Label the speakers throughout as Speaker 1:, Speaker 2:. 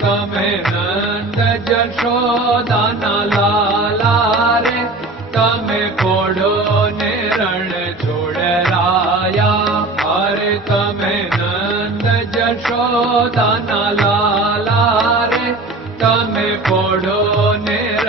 Speaker 1: तमे नन्द जशो दाना तमे रे तमे पोढो नेर अरे तमे नन्द जशो दाना ला तमे पोढो नेर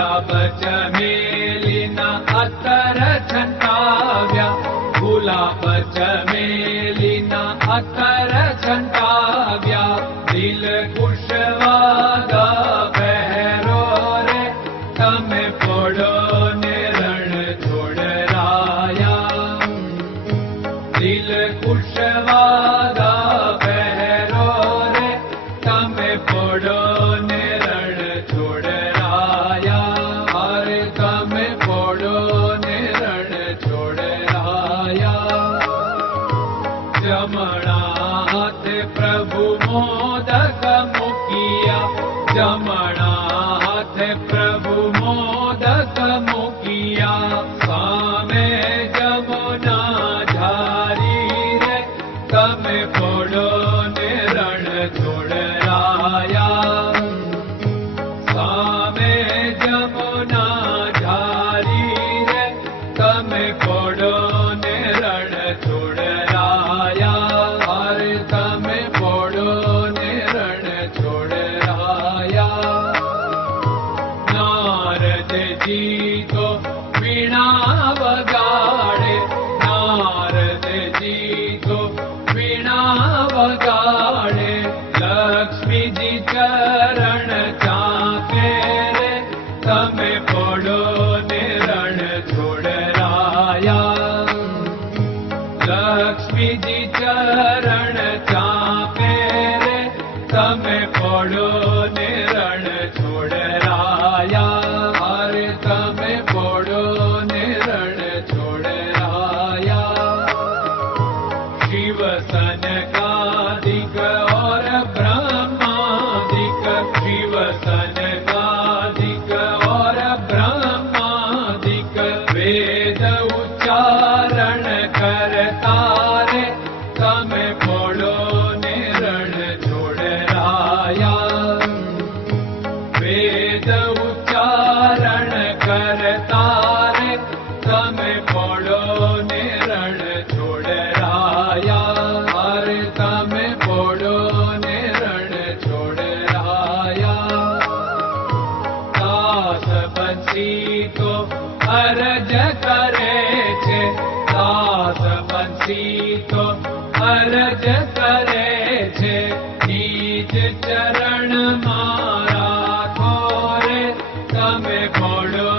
Speaker 1: गुलाबमेलिना अकर झण् गुलाब जलिना अकर्यालुश Rama का બંસી તો અરજ કરે છે દાસ બંસી તો અરજ કરે છે નીચ ચરણ મારા ખોરે તમે પોડો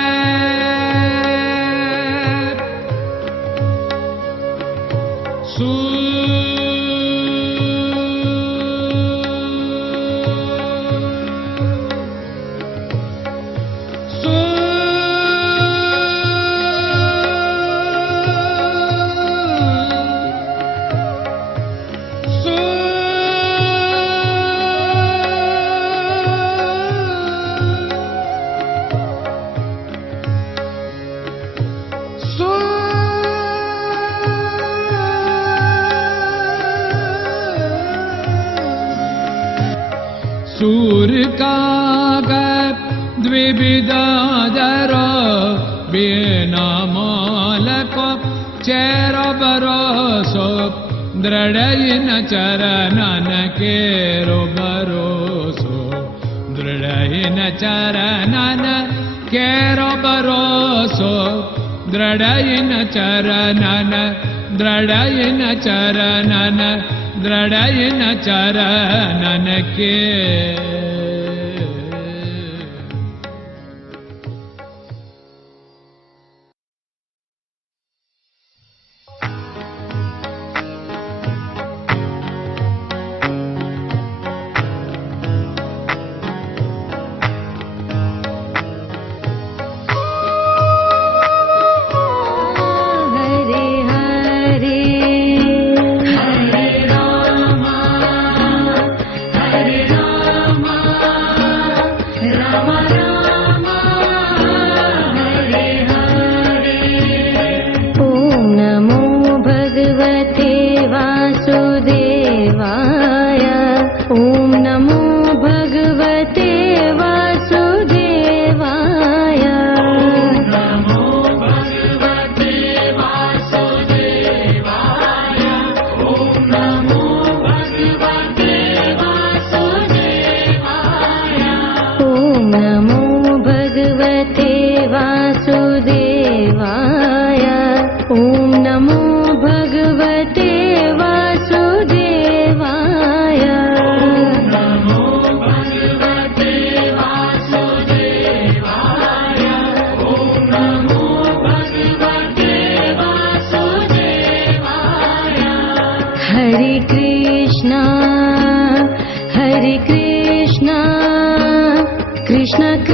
Speaker 1: कै सूर्य का चेर बरोसो दृढयिन चरणन केरो दृढयिन चरणन केरो दृढयिन चरणन दृढयिन चरणन दृढयिन चरणन
Speaker 2: namo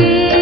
Speaker 2: Yeah.